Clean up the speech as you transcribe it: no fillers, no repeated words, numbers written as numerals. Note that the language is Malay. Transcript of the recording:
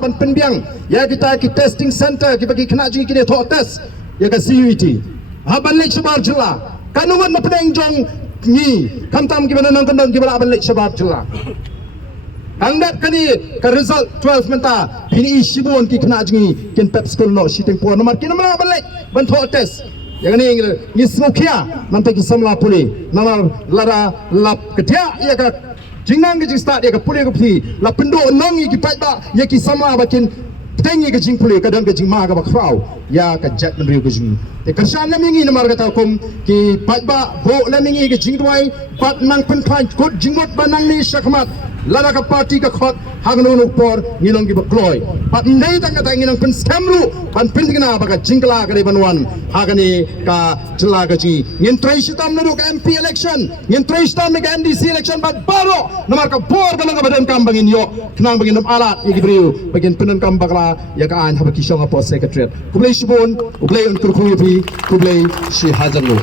ban penbiang ya kita ki testing center ki bagi kena ji kini thok test ya ka CUET ban lek shabar jela kanungan na pedeng jong ni kamtam ki banang kandang ki bala ban lek shabar jela angdat kani ka result 12 menta pini shibon ki kena ji kin pep school no shiteng po nomor ki namla ban lek ban thok test yang ni smokia nanti ki samla puli namar lara lap ketia ya ka jingang ke start ya ka puli ke phi la pendo nongi ki paiba ya ki samla bakin tengi ke jing puli kadang ke jing ma ka bakrau ya ka jet menriu ke jing te kersan namingi namar kata kum ki paiba ho namingi ke jing duai bat nang pen khan kut jingot banang ni syakmat lara ka parti ka khot hangno no por ngilong ki bakloi pat nei tang ka nginang pen scamlu ban pen tingna baka jingkla ka banwan hagani ka jela ka ji ngin treitam na ka MP election ngin treitam na ka NDC election bat baro namar ka bor ka nga badan kam bangin yo knang bangin alat ya gibriu bagin penan kam bakla ya ka an habaki shonga po secretary kublai shibon kublai un kurkuyi kublai shi hazanlu